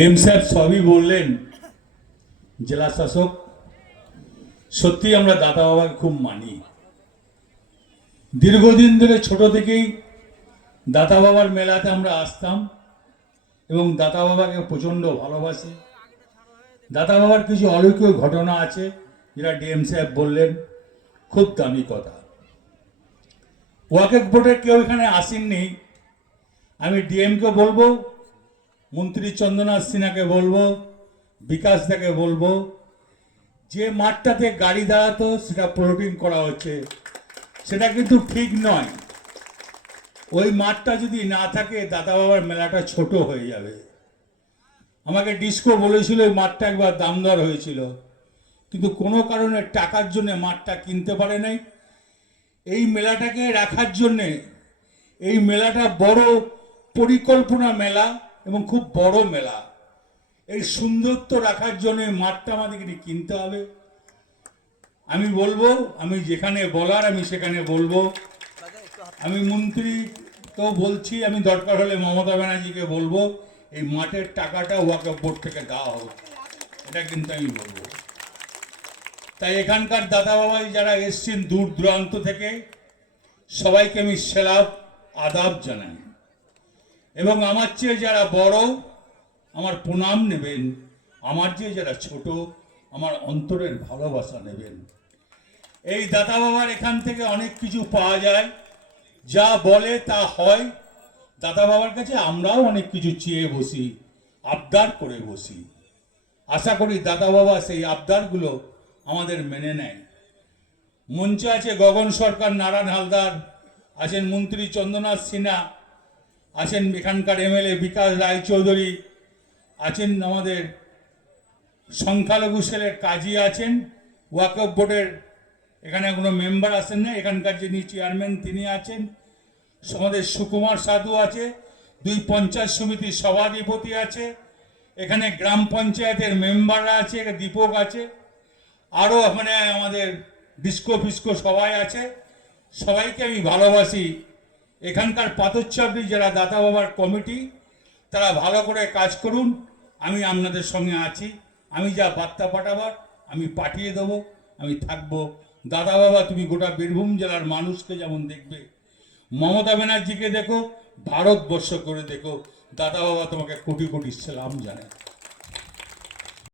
DM সাহেব সবই বললেন। জেলা শাসক সত্যি আমরা দাদা বাবাকে খুব মানি। দীর্ঘদিন ধরে ছোট থেকেই দাদা বাবার মেলাতে আমরা আসতাম এবং দাদা বাবাকে প্রচণ্ড ভালোবাসি। দাদা বাবার কিছু অলৌকিক ঘটনা আছে যেটা ডিএম সাহেব বললেন, খুব দামি কথা। ওয়াকফ বোর্ডের কেউ এখানে আসেননি, আমি ডিএমকে বলবো, মন্ত্রী চন্দ্রনাথ সিনহাকে বলবো, বিকাশ দাকে বলবো, যে মাঠটাতে গাড়ি দাঁড়াতো সেটা প্লটিং করা হচ্ছে, সেটা কিন্তু ঠিক নয়। ওই মাঠটা যদি না থাকে দাদা বাবার মেলাটা ছোট হয়ে যাবে। আমাকে ডিস্কো বলেছিল ওই মাঠটা একবার দাম দর হয়েছিল, কিন্তু কোনো কারণে টাকার জন্য মাঠটা কিনতে পারে নাই। এই মেলাটাকে রাখার জন্যে, এই মেলাটা বড় পরিকল্পনা মেলা এবং খুব বড় মেলা, এই সুন্দরত্ব রাখার জন্য মাঠটা আমাদেরকে কিনতে হবে। আমি বলবো, আমি যেখানে বলার আমি সেখানে বলবো। আমি মন্ত্রীকেও বলছি, আমি দরকার হলে মমতা ব্যানার্জিকে বলবো এই মাঠের টাকাটা ওয়াকফ বোর্ড থেকে দেওয়া হোক, এটা কিন্তু আমি বলবো। তাই এখানকার দাদা বাবাই যারা এসছেন দূর দূরান্ত থেকে, সবাইকে আমি সেলাম আদাব জানাই এবং আমার চেয়ে যারা বড় আমার প্রণাম নেবেন, আমার চেয়ে যারা ছোট আমার অন্তরের ভালোবাসা নেবেন। এই দাদা বাবার এখান থেকে অনেক কিছু পাওয়া যায়, যা বলে তা হয়। দাদা বাবার কাছে আমরাও অনেক কিছু চেয়ে বসি, আবদার করে বসি। আশা করি দাদা বাবা সেই আবদারগুলো আমাদের মেনে নেয়। মঞ্চে আছে গগন সরকার, নারায়ণ হালদার, আছেন মন্ত্রী চন্দ্রনাথ সিনহা, আছেন এখানকার এমএলএ বিকাশ রায়চৌধুরী, আছেন আমাদের সংখ্যালঘু সেলের কাজী আছেন, ওয়াকফ বোর্ডের এখানে কোনো মেম্বার আসেন না, এখানকার যিনি চেয়ারম্যান তিনি আছেন, আমাদের সুকুমার সাধু আছে, 2 পঞ্চায়েত সমিতির সভাধিপতি আছে, এখানে গ্রাম পঞ্চায়েতের মেম্বাররা আছে, দীপক আছে, আরও এখানে আমাদের ডিস্কো ফিস্কো সবাই আছে। সবাইকে আমি ভালোবাসি। এখানকার পাথরচাপড়ি যারা দাদা বাবার কমিটি, তারা ভালো করে কাজ করুন, আমি আপনাদের সঙ্গে আছি। আমি যা বার্তা পাঠাবার আমি পাঠিয়ে দেবো, আমি থাকবো। দাদা বাবা তুমি গোটা বীরভূম জেলার মানুষকে যেমন দেখবে, মমতা ব্যানার্জিকে দেখো, ভারতবর্ষ করে দেখো, দাদা বাবা তোমাকে কোটি কোটি সালাম জানায়।